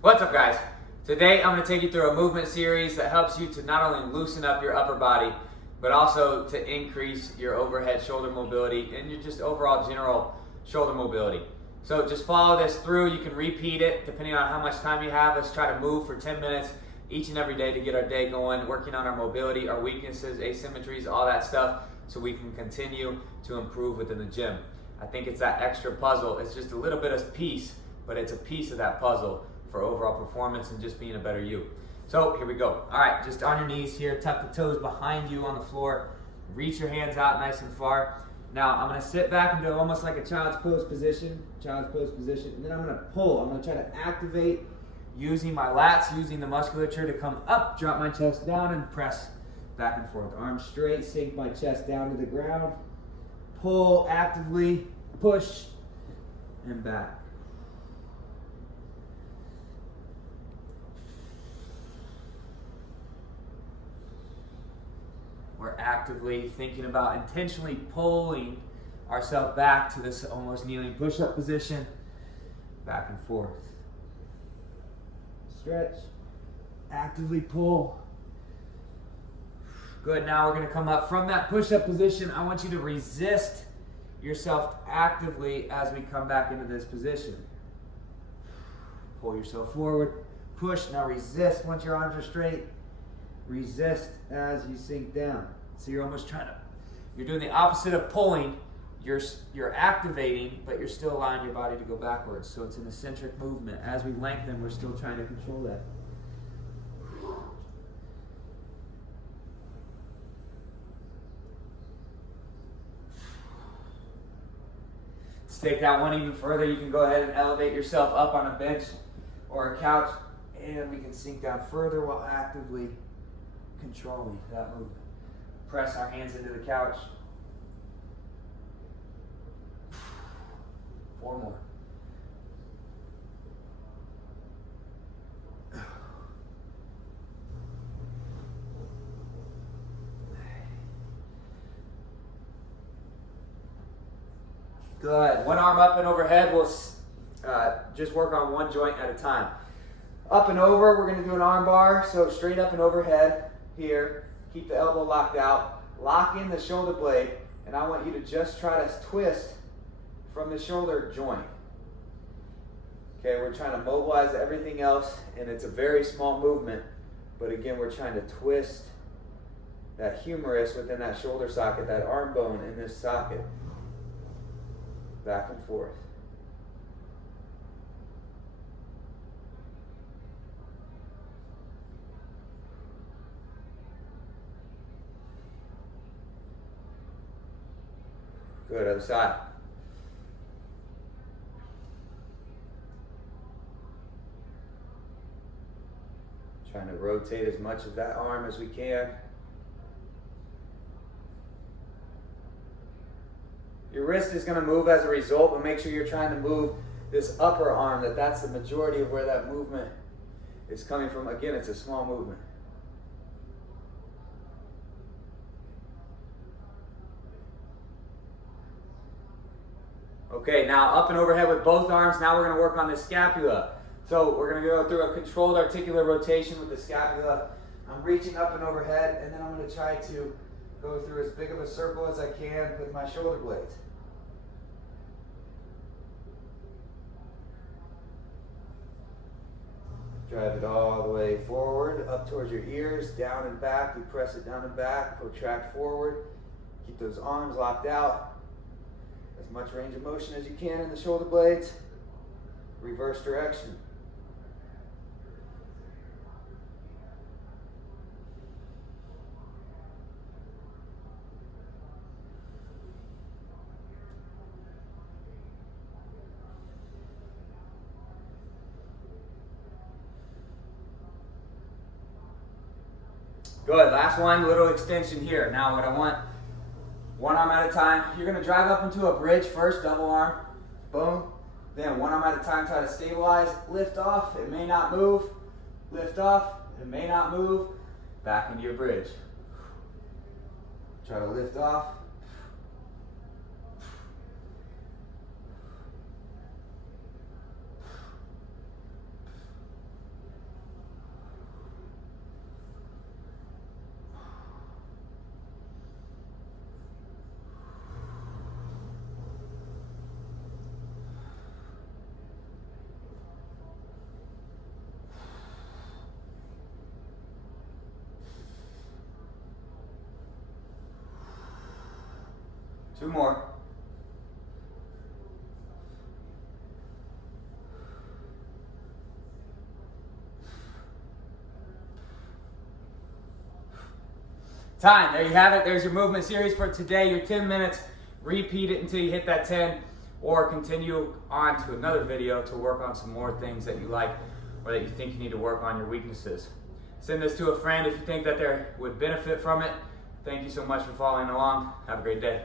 What's up, guys? Today I'm going to take you through a movement series that helps you to not only loosen up your upper body, but also to increase your overhead shoulder mobility and your just overall general shoulder mobility. So just follow this through. You can repeat it depending on how much time you have. Let's try to move for 10 minutes each and every day to get our day going, working on our mobility, our weaknesses, asymmetries, all that stuff, so we can continue to improve within the gym. I think it's that extra puzzle. It's just a little bit of piece, but it's a piece of that puzzle for overall performance and just being a better you. So here we go. All right, just on your knees here, tuck the toes behind you on the floor, reach your hands out nice and far. Now I'm gonna sit back into almost like a child's pose position, and then I'm gonna pull. I'm gonna try to activate using my lats, using the musculature to come up, drop my chest down and press back and forth. Arms straight, sink my chest down to the ground, pull actively, push, and back. We're actively thinking about intentionally pulling ourselves back to this almost kneeling push-up position, back and forth. Stretch, actively pull. Good, now we're gonna come up from that push-up position. I want you to resist yourself actively as we come back into this position. Pull yourself forward, push, now resist once your arms are straight. Resist as you sink down. So you're almost you're doing the opposite of pulling. You're activating, but you're still allowing your body to go backwards. So it's an eccentric movement. As we lengthen, we're still trying to control that. Let's take that one even further. You can go ahead and elevate yourself up on a bench or a couch, and we can sink down further while actively controlling that movement. Press our hands into the couch. 4 more. Good. One arm up and overhead. We'll just work on one joint at a time. Up and over, we're going to do an arm bar. So straight up and overhead here. Keep the elbow locked out. Lock in the shoulder blade, and I want you to just try to twist from the shoulder joint. Okay, we're trying to mobilize everything else, and it's a very small movement, but again, we're trying to twist that humerus within that shoulder socket, that arm bone in this socket, back and forth. Good, other side. Trying to rotate as much of that arm as we can. Your wrist is going to move as a result, but make sure you're trying to move this upper arm, that's the majority of where that movement is coming from. Again, it's a small movement. Okay, now up and overhead with both arms. Now we're going to work on the scapula. So we're going to go through a controlled articular rotation with the scapula. I'm reaching up and overhead, and then I'm going to try to go through as big of a circle as I can with my shoulder blades. Drive it all the way forward, up towards your ears, down and back. We press it down and back, protract forward. Keep those arms locked out. As much range of motion as you can in the shoulder blades. Reverse direction. Good, last one, little extension here. Now what I want, one arm at a time. You're gonna drive up into a bridge first, double arm, boom. Then one arm at a time, try to stabilize, lift off, it may not move. Lift off, it may not move. Back into your bridge. Try to lift off. 2 more. Time. There you have it. There's your movement series for today. Your 10 minutes. Repeat it until you hit that 10, or continue on to another video to work on some more things that you like or that you think you need to work on your weaknesses. Send this to a friend if you think that they would benefit from it. Thank you so much for following along. Have a great day.